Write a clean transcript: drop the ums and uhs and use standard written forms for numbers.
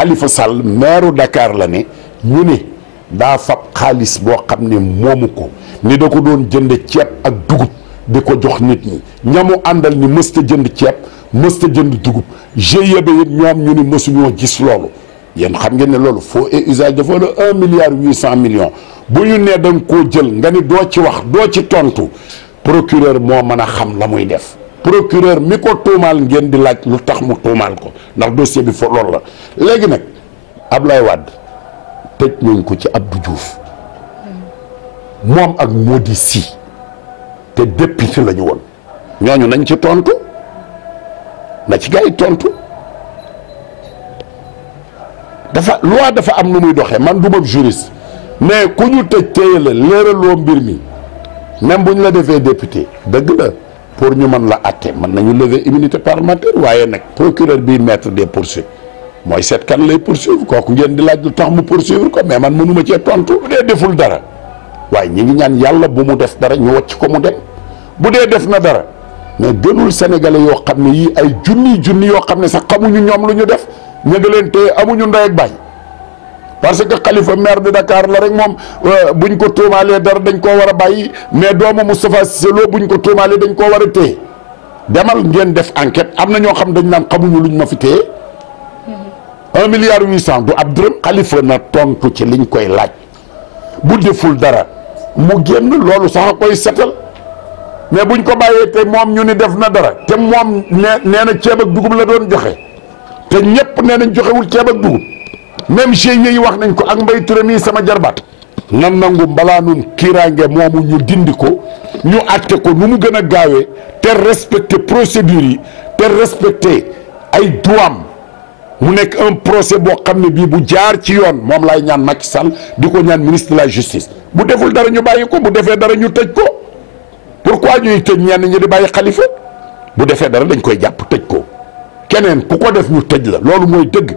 Khalifa Sall maire Dakar la ne ñu ne daa fab xaalis boo xam ne moomu ko ni da ko doon jënd ceeb ak dugub di ko jox nit ñi ñamu àndal ni mësta jënd ceeb mësta jënd dugub GIE ba it ñoom ñu ni mësuñoo gis loolu yéen xam ngeen ne loolu faux et usage de faux la 1,8 milliard bu ñu nee da nga koo jël nga ni doo ci wax doo ci tontu procureur moo mën a xam la muy def procureur mi ko tuumaal ngeen di laaj lu tax mu tuumaal ko ndax dossier bi fo loolu la léegi nag Ablaye Wade tëj nañ ko ci Abdou Diouf moom ak Mody Sy te député la ñu woon ñooñu nañ ci tontu na ci gars yi tontu loi dafa am nu muy doxee man du ma juriste mais ku ñu tëj téye la leeraloo mbir mi même bu ñu la defee député dëgg la pour ñu mën la atte mën nañu lever immunité parlementaire waaye nag procureur bi mettre des poursuites mooy seet kan lay poursuivre kooku ngeen di laaj lu tax mu poursuivre ko mais man mënuma cee tontu. bu dee deful dara waaye ñi ngi ñaan yàlla bu mu def dara ñu wacc ko mu dem bu dee def na dara mais gënul sénégalais yoo xam ne yii ay junni yoo xam ne sax xamuñu ñoom lu ñu def ñu ngi leen téye amuñu ndey ak baay parce que Khalifa maire de Dakar la rek moom buñ ko tuumaalee dara dañ koo war a bàyyi mais doomu Moustapha Cissé Lo buñ ko tuumaalee dañ koo war a téye demal ngeen def enquête am na ñoo xam dañ naan xamuñu luñ ma fi téye 1,8 milliard du ab dërëm. Khalifa na tontu ci liñ koy laaj bu deful dara mu génn loolu sax a koy setal mais buñ ko bàyyee te moom ñu ni def na dara te moom nee na ceeb ak dugub la doon joxe te ñëpp nee nañ joxewul ceeb ak dugub même GIE yi wax nañ ko ak Mbaye Touré mii sama jarbaat nan nangu balaa nun kiiraange moomu ñu dindi ko ñu àtte ko nu mu gën a gaawee te respecté procédure yi te respecté ay droit mu nekk un procès boo xam ne bii bu jaar ci yoon moom laay ñaan Macky Sall di ko ñaan ministre de la justice bu deful dara ñu bàyyi ko bu defee dara ñu tëj ko pourquoi ñuy tëj ñenn ñi di bàyyi Khalifa bu defee dara dañ koy jàpp tëj ko keneen ku ko def ñu tëj la loolu mooy dëgg.